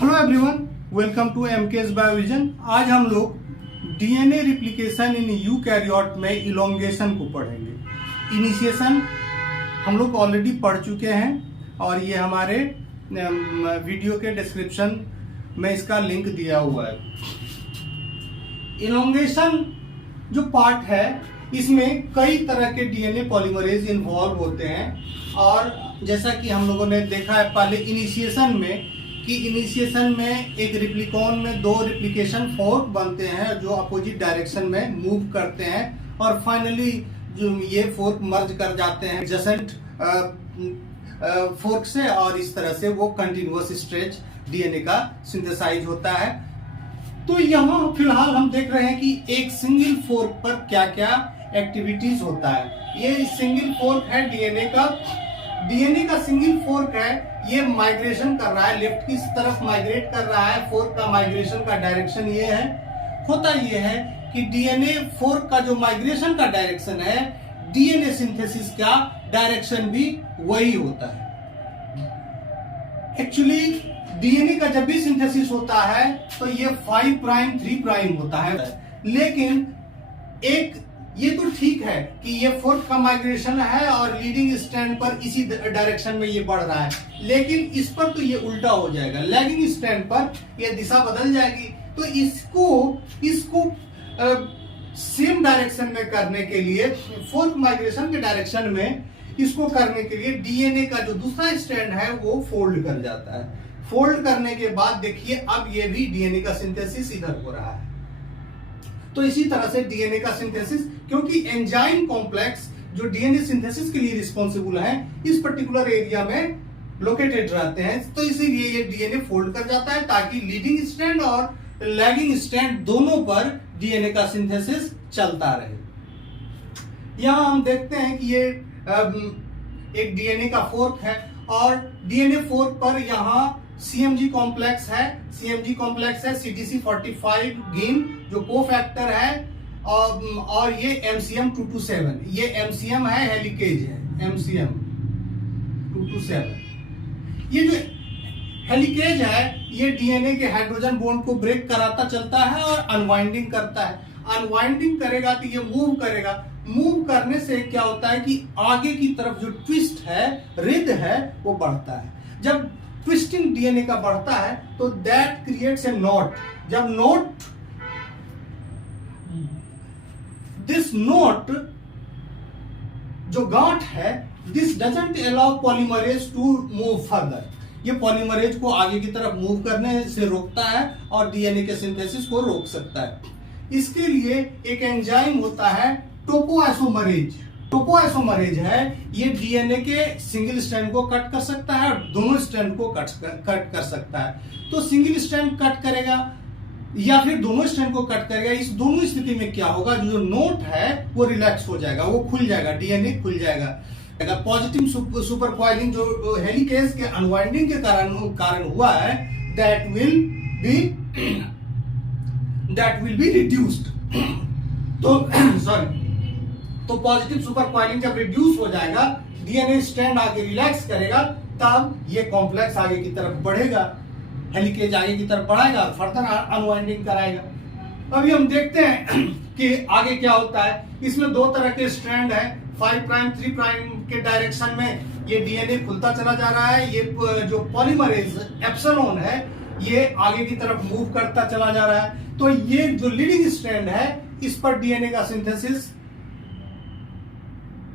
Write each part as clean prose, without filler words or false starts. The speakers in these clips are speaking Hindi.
Hello everyone, welcome to MKS biovision. आज हम लोग डीएनए रिप्लिकेशन इन यूकैरियोट में इलोंगेशन को पढ़ेंगे। इनिशिएशन हम लोग ऑलरेडी पढ़ चुके हैं और ये हमारे वीडियो के डिस्क्रिप्शन में इसका लिंक दिया हुआ है। इलोंगेशन जो पार्ट है इसमें कई तरह के डीएनए पॉलीमरेज इन्वॉल्व होते हैं और जैसा कि हम लोगों ने देखा है पहले इनिशिएशन में कि इनिशिएशन में एक रिप्लिकॉन में दो रिप्लिकेशन फोर्क बनते हैं जो अपोजिट डायरेक्शन में मूव करते हैं और फाइनली जो ये फोर्क मर्ज कर जाते हैं एडजेसेंट फोर्क से और इस तरह से वो कंटिन्यूअस स्ट्रेच डीएनए का सिंथेसाइज होता है। तो यहाँ फिलहाल हम देख रहे हैं कि एक सिंगल फोर्क पर क्या क्या एक्टिविटीज होता है। ये सिंगल फोर्क है डीएनए का सिंगल फोर्क है। ये माइग्रेशन कर रहा है, लेफ्ट की तरफ माइग्रेट कर रहा है। फोर्क का माइग्रेशन का डायरेक्शन ये है। होता ये है कि डीएनए फोर्क का जो माइग्रेशन का डायरेक्शन है, डीएनए सिंथेसिस का डायरेक्शन भी वही होता है। एक्चुअली डीएनए का जब भी सिंथेसिस होता है तो ये 5 प्राइम 3 प्राइम होता है, लेकिन एक ये तो ठीक है कि ये फोर्क का माइग्रेशन है और लीडिंग स्ट्रैंड पर इसी डायरेक्शन में ये बढ़ रहा है, लेकिन इस पर तो ये उल्टा हो जाएगा। लैगिंग स्ट्रैंड पर ये दिशा बदल जाएगी। तो इसको सेम डायरेक्शन में करने के लिए, फोर्क माइग्रेशन के डायरेक्शन में इसको करने के लिए डीएनए का जो दूसरा स्ट्रैंड है वो फोल्ड कर जाता है। फोल्ड करने के बाद देखिए अब ये भी डीएनए का सिंथेसिस इधर हो रहा है। तो इसी तरह से डीएनए का सिंथेसिस, क्योंकि एंजाइम कॉम्प्लेक्स जो डीएनए सिंथेसिस के लिए रिस्पॉन्सिबल है इस पर्टिकुलर एरिया में लोकेटेड रहते हैं, तो इसीलिए ये डीएनए फोल्ड कर जाता है ताकि लीडिंग स्ट्रैंड और लैगिंग स्ट्रैंड दोनों पर डीएनए का सिंथेसिस चलता रहे। यहां हम देखते हैं कि ये एक डीएनए का फोर्क है और डीएनए फोर्क पर यहाँ सीएमजी कॉम्प्लेक्स है CTC45 गिन जो कोफैक्टर है और ये MCM 227, ये MCM है, हेलिकेज है MCM 227। ये जो हेलिकेज है ये डीएनए के हाइड्रोजन बॉन्ड को ब्रेक कराता चलता है और अनवाइंडिंग करता है। अनवाइंडिंग करेगा तो ये मूव करेगा। मूव करने से क्या होता है कि आगे की तरफ जो ट्विस्ट है, रिद है, वो बढ़ता है। जब ट्विस्टिंग डीएनए का बढ़ता है तो दैट क्रिएट्स ए नोट। जब दिस नोट जो गांठ है, this doesn't allow polymerase to move further. ये पॉलीमरेज को आगे की तरफ मूव करने से रोकता है और डीएनए के सिंथेसिस को रोक सकता है। इसके लिए एक एंजाइम होता है टोपोआइसोमरेज है। ये डीएनए के सिंगल स्ट्रैंड को कट कर सकता है और दोनों स्ट्रैंड को कट कर सकता है। तो सिंगल स्ट्रैंड कट करेगा या फिर दोनों स्ट्रैंड को कट करेगा। इस दोनों स्थिति में क्या होगा, जो नोट है वो रिलैक्स हो जाएगा, वो खुल जाएगा, डीएनए खुल जाएगा। पॉजिटिव सुपरकॉइलिंग जो हेलिकेज के अनवाइंडिंग के कारण हुआ है, दैट विल बी रिड्यूस्ड। तो पॉजिटिव सुपरकॉइलिंग जब रिड्यूस हो जाएगा, डीएनए स्ट्रैंड आगे रिलैक्स करेगा, तब ये कॉम्प्लेक्स आगे की तरफ बढ़ेगा, हेलिकेज आगे की तरफ बढ़ाएगा और फर्दर अनवाइंडिंग कराएगा। अभी हम देखते हैं कि आगे क्या होता है। इसमें दो तरह के स्ट्रैंड है, 5 प्राइम 3 प्राइम के डायरेक्शन में ये डीएनए खुलता चला जा रहा है। ये जो पॉलीमरेज एप्सिलॉन है ये आगे की तरफ मूव करता चला जा रहा है। तो ये जो लीडिंग स्ट्रैंड है इस पर डीएनए का सिंथेसिस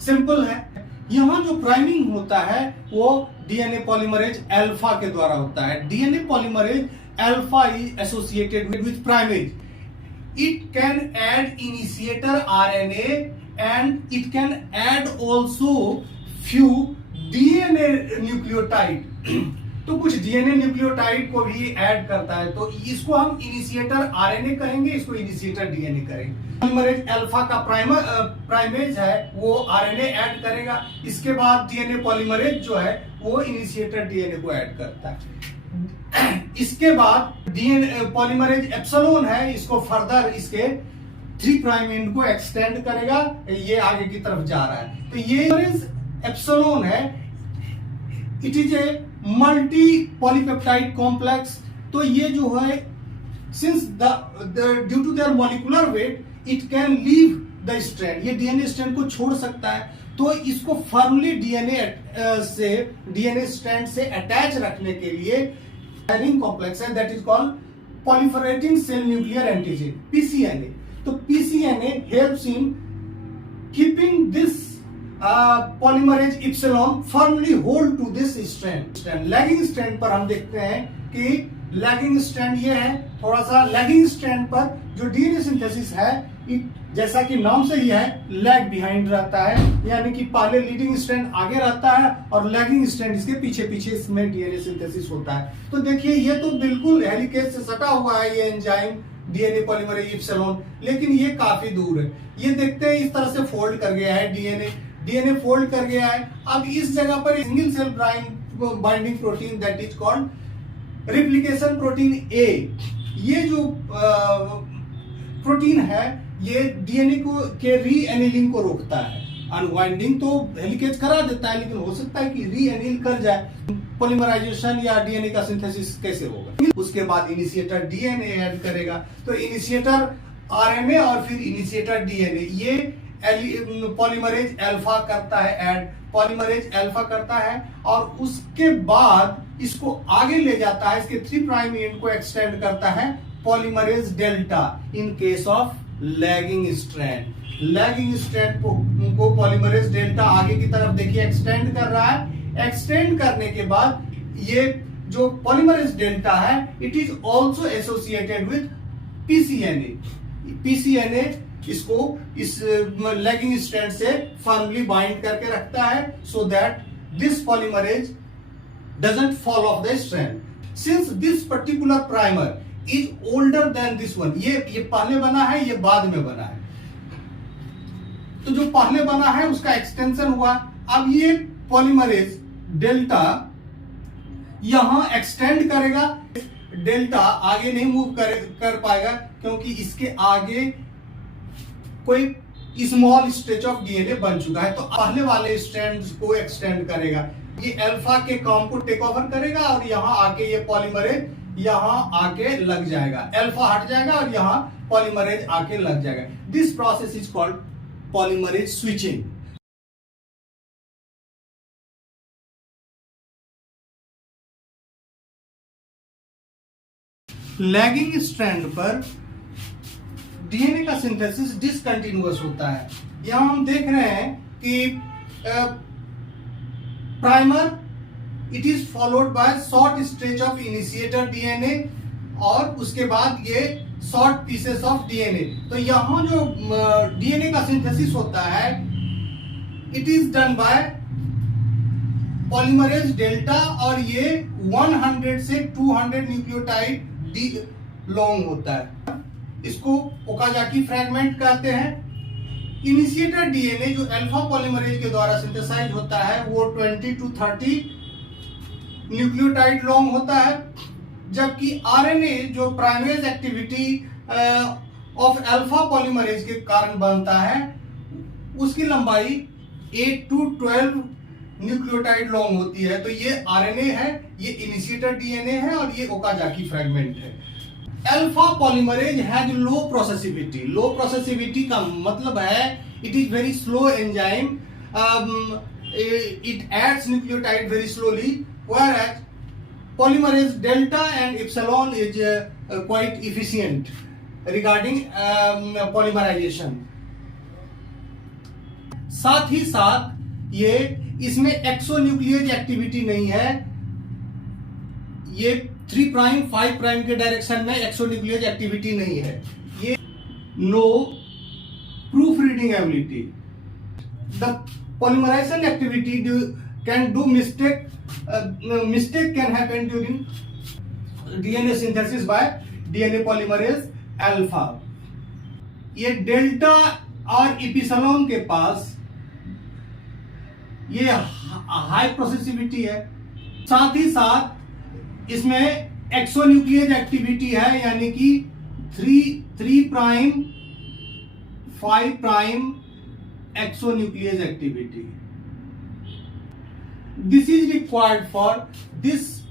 सिंपल है। यहां जो प्राइमिंग होता है वो डीएनए पॉलीमरेज अल्फा के द्वारा होता है। DNA polymerase alpha is associated with primase. It can add initiator RNA and it can add also few DNA nucleotide. तो कुछ डीएनए न्यूक्लियोटाइड को भी ऐड करता है। तो इसको हम इनिशिएटर आरएनए कहेंगे, इसको इनिशिएटर डीएनए करेंगे। पॉलीमरेज अल्फा का प्राइमेज है वो आरएनए ऐड करेगा। इसके बाद डीएनए पॉलीमरेज जो है वो इनिशिएटर डीएनए को ऐड करता है। इसके बाद डीएनए पॉलीमरेज एप्सिलॉन है, इसको फर्दर इसके 3 प्राइम एंड को एक्सटेंड करेगा, ये आगे की तरफ जा रहा है। तो ये एप्सिलॉन है, it is a multi polypeptide complex तो ये जो है since due to their molecular weight it can leave the strand, ये डीएनए स्ट्रैंड को छोड़ सकता है। तो इसको फर्मली डीएनए स्ट्रैंड से अटैच रखने के लिए रिंग कॉम्प्लेक्स है that is called proliferating cell nuclear antigen PCNA। तो PCNA helps in keeping this polymerase epsilon firmly hold to this strand। Lagging strand पर हम देखते हैं कि लैगिंग स्ट्रैंड ये है, थोड़ा सा लैगिंग स्ट्रैंड पर जो डीएनए सिंथेसिस है जैसा कि नाम से ही है लैग बिहाइंड रहता है, यानी कि पहले लीडिंग स्ट्रैंड आगे रहता है और लैगिंग स्ट्रैंड इसके पीछे पीछे इसमें डीएनए सिंथेसिस होता है। तो देखिए ये तो बिल्कुल हेलिकेज से सटा हुआ है ये एंजाइम डीएनए पॉलीमरेज एप्सिलॉन, लेकिन ये काफी दूर है। ये देखते हैं इस तरह से फोल्ड कर गया है डीएनए फोल्ड कर गया है। अब इस जगह पर single cell binding protein that is called replication protein A, ये जो प्रोटीन है ये डीएनए को के री एनिलिंग को रोकता है। अनवाइंडिंग तो हेलिकेज करा देता है, लेकिन हो सकता है कि री एनिल कर जाए। पॉलीमराइजेशन या डीएनए का सिंथेसिस कैसे होगा? उसके बाद इनिशिएटर डीएनए ऐड करेगा। तो इनिशिएटर आरएनए और फिर इनिशिएटर डीएनए, ये पॉलीमरेज अल्फा करता है ऐड, पॉलीमरेज अल्फा करता है और उसके बाद इसको आगे ले जाता है, इसके 3 प्राइम एंड को एक्सटेंड करता है polymerase delta in case of lagging strand. Lagging strand को पॉलीमरेज डेल्टा आगे की तरफ देखिए एक्सटेंड कर रहा है। एक्सटेंड करने के बाद ये जो पॉलीमरेज डेल्टा है it is also associated with PCNA. PCNA इसको इस लैगिंग स्ट्रैंड से फर्मली बाइंड करके रखता है so that this polymerase doesn't fall off the strand. Since this particular primer is older than this one, ये पहले बना है, ये बाद में बना है। तो जो पहले बना है उसका एक्सटेंशन हुआ। अब ये पॉलीमरेज डेल्टा यहां एक्सटेंड करेगा, डेल्टा आगे नहीं मूव कर पाएगा क्योंकि इसके आगे कोई स्मॉल स्ट्रेच ऑफ डीएनए बन चुका है। तो पहले वाले स्ट्रैंड्स को एक्सटेंड करेगा, ये अल्फा के काम को टेक ओवर करेगा और यहां आके ये पॉलीमरेज यहां आके लग जाएगा, अल्फा हट जाएगा और यहां पॉलीमरेज आके लग जाएगा। This process is called polymerase switching. Lagging strand पर डीएनए का सिंथेसिस डिसकंटिन्यूअस होता है। यहां हम देख रहे हैं कि primer it is followed by short stretch of initiator DNA और उसके बाद ये शॉर्ट पीसेस ऑफ डीएनए। तो यहां जो डीएनए का सिंथेसिस होता है it is done by polymerase delta और ये 100 से 200 न्यूक्लियोटाइड लॉन्ग होता है। इसको ओकाजाकी फ्रैगमेंट कहते हैं। इनिशिएटर डीएनए जो अल्फा पॉलीमरेज के द्वारा सिंथेसाइज होता है वो 20 to 30 न्यूक्लियोटाइड लॉन्ग होता है, जबकि आरएनए जो primase activity of alpha polymerase के कारण बनता है उसकी लंबाई 8 to 12 न्यूक्लियोटाइड लॉन्ग होती है। तो ये आरएनए है, ये इनिशिएटर डीएनए है और ये ओकाजाकी फ्रैगमेंट है। Alpha polymerase has low processivity. Low processivity का मतलब है it is very slow enzyme, it adds nucleotide very slowly, whereas polymerase delta and epsilon is quite efficient regarding polymerization। साथ ही साथ ये इसमें एक्सोन्यूक्लियेज एक्टिविटी नहीं है, ये 3 प्राइम 5 प्राइम के डायरेक्शन में एक्सोन्यूक्लियेज एक्टिविटी नहीं है। ये no proofreading ability. The polymerization activity can do mistake can happen during DNA synthesis by DNA polymerase alpha। ये डेल्टा और इपिसलोन के पास ये हाई प्रोसेसिविटी है, साथ ही साथ इसमें एक्सोन्यूक्लियेज एक्टिविटी है, यानी कि 3 prime 5 prime exonuclease activity। This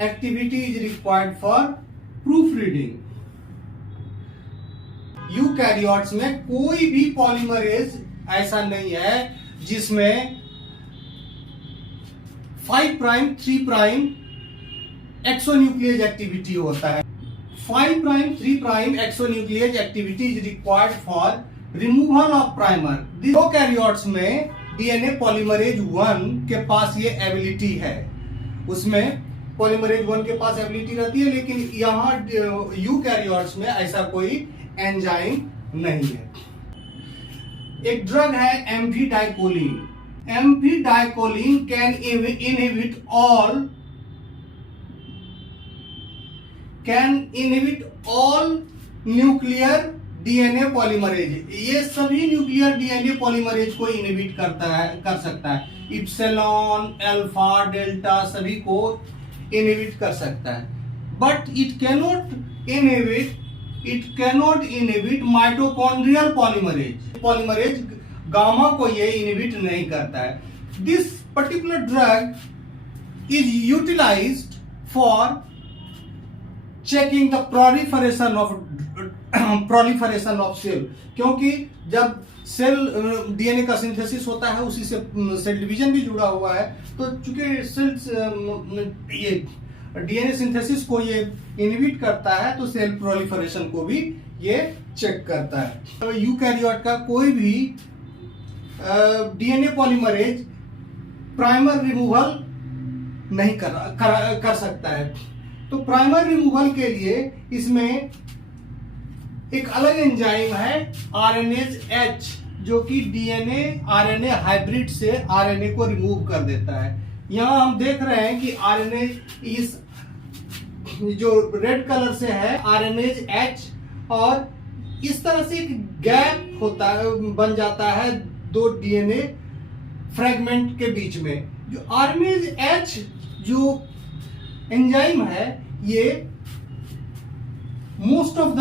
activity is required for proof reading, eukaryotes में कोई भी पॉलीमरेज ऐसा नहीं है जिसमें 5 प्राइम 3 प्राइम एक्सोन्यूक्लियज एक्टिविटी होता है। 5 prime 3 prime exonuclease activity is required for removal of primer. Eukaryotes में डीएनए पॉलीमरेज 1 के पास ये एबिलिटी है, उसमें पॉलीमरेज 1 के पास एबिलिटी रहती है, लेकिन यहाँ यूकैरियोट्स में ऐसा कोई एंजाइम नहीं है। एक ड्रग है aphidicolin. Aphidicolin can inhibit all nuclear DNA polymerase. ये सभी न्यूक्लियर डीएनए पॉलीमरेज को इनहिबिट कर सकता है। इप्सिलॉन, अल्फा, डेल्टा सभी को इनहिबिट कर सकता है, but it cannot inhibit mitochondrial polymerase gamma को ये इनहिबिट नहीं करता है। This particular drug is utilized for checking the proliferation of cell, क्योंकि जब सेल डीएनए का सिंथेसिस होता है उसी से सेल डिवीजन भी जुड़ा हुआ है, तो चूंकि सेल्स ये डीएनए सिंथेसिस को ये इनहिबिट करता है तो सेल प्रोलिफरेशन को भी ये चेक करता है। तो यूकैरियोट का कोई भी डीएनए पॉलीमरेज प्राइमर रिमूवल नहीं कर सकता है। तो प्राइमर रिमूवल के लिए इसमें एक अलग एंजाइम है आरएनएज एच, जो कि डीएनए आरएनए हाइब्रिड से आरएनए को रिमूव कर देता है। यहां हम देख रहे हैं कि आरएनए इस जो रेड कलर से है आरएनएज एच, और इस तरह से एक गैप होता है, बन जाता है दो डीएनए फ्रेगमेंट के बीच में। जो आरएनएज एच जो एंजाइम है ये most of the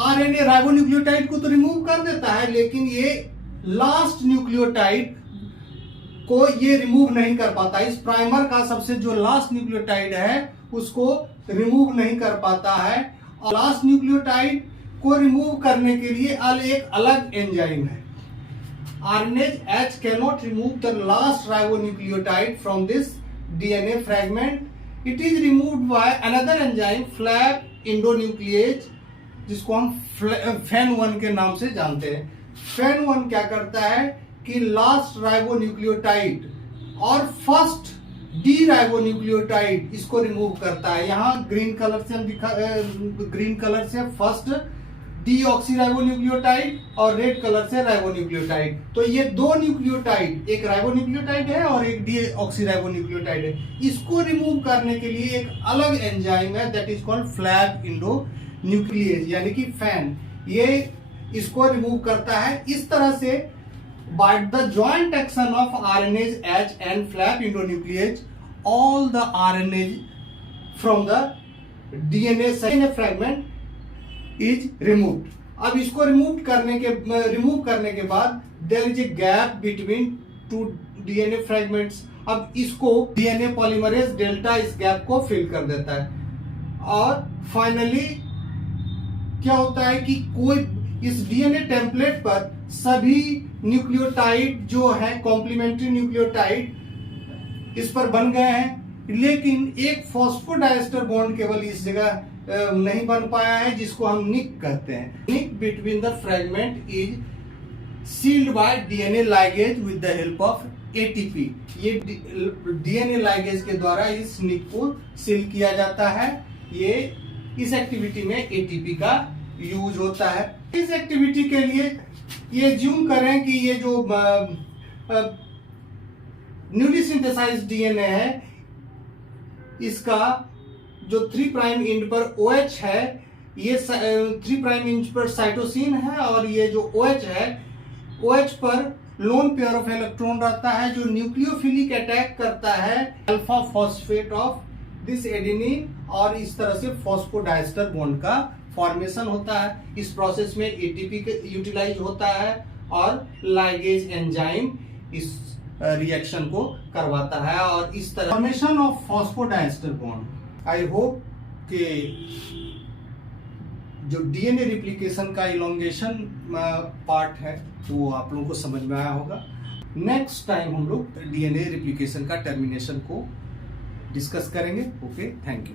RNA ribonucleotide को तो रिमूव कर देता है, लेकिन ये लास्ट न्यूक्लियोटाइड को ये रिमूव नहीं कर पाता। इस प्राइमर का सबसे जो लास्ट न्यूक्लियोटाइड है उसको रिमूव नहीं कर पाता है, और लास्ट न्यूक्लियोटाइड को रिमूव करने के लिए एक अलग एंजाइम है। RNase H cannot remove the last ribonucleotide from this DNA fragment. It is removed by another enzyme flap endonuclease, जिसको हम FEN1 के नाम से जानते हैं। FEN1 क्या करता है कि लास्ट राइबोन्यूक्लियोटाइड और फर्स्ट डी राइबोन्यूक्लियोटाइड इसको रिमूव करता है। यहाँ ग्रीन कलर से ग्रीन कलर से फर्स्ट डी ऑक्सी राइबोन्यूक्लियोटाइड और रेड कलर से राइबोन्यूक्लियोटाइड। तो ये दो न्यूक्लियोटाइड, एक राइबोन्यूक्लियोटाइड है और एक डी ऑक्सी राइबोन्यूक्लियोटाइड है। इसको रिमूव करने के लिए एक अलग एंजाइम है दैट इज कॉल्ड फ्लैप इंडोन्यूक्लिएज, यानी कि फैन। ये इसको रिमूव करता है। इस तरह से by the joint action of RNase H and flap endonuclease, all the RNA from the DNA fragment is removed. अब इसको रिमूव करने के बाद there is a gap between two DNA fragments. अब इसको DNA polymerase डेल्टा इस गैप को फिल कर देता है, और फाइनली क्या होता है कि कोई इस डीएनए टेम्पलेट पर सभी न्यूक्लियोटाइड जो है कॉम्प्लीमेंट्री न्यूक्लियोटाइड इस पर बन गए हैं, लेकिन एक फॉस्फोडाइस्टर बॉन्ड केवल इस जगह नहीं बन पाया है, जिसको हम निक कहते हैं। Nick between the fragment is sealed by DNA ligase with the help of ATP. ये डीएनए लाइगेज के द्वारा इस निक को सील किया जाता है। ये इस एक्टिविटी में एटीपी का यूज होता है। इस एक्टिविटी के लिए ये ज्यूम करें कि ये जो न्यूली सिंथेसाइज्ड डीएनए है, इसका जो 3 प्राइम एंड पर OH है, ये 3 प्राइम एंड पर साइटोसिन है, और ये जो OH है, OH पर लोन पेयर ऑफ इलेक्ट्रॉन रहता है जो न्यूक्लियोफिलिक अटैक करता है alpha phosphate of this adenine, और इस तरह से फॉस्फोडाइस्टर बॉन्ड का फॉर्मेशन होता है। इस प्रोसेस में एटीपी यूटिलाइज होता है और लाइगेज एंजाइम इस रिएक्शन को करवाता है, और इस तरह formation of phosphodiester bond. I hope के जो डीएनए रिप्लिकेशन का इलोंगेशन पार्ट है वो आप लोगों को समझ में आया होगा। नेक्स्ट टाइम हम लोग डीएनए रिप्लिकेशन का टर्मिनेशन को डिस्कस करेंगे। Okay, thank you.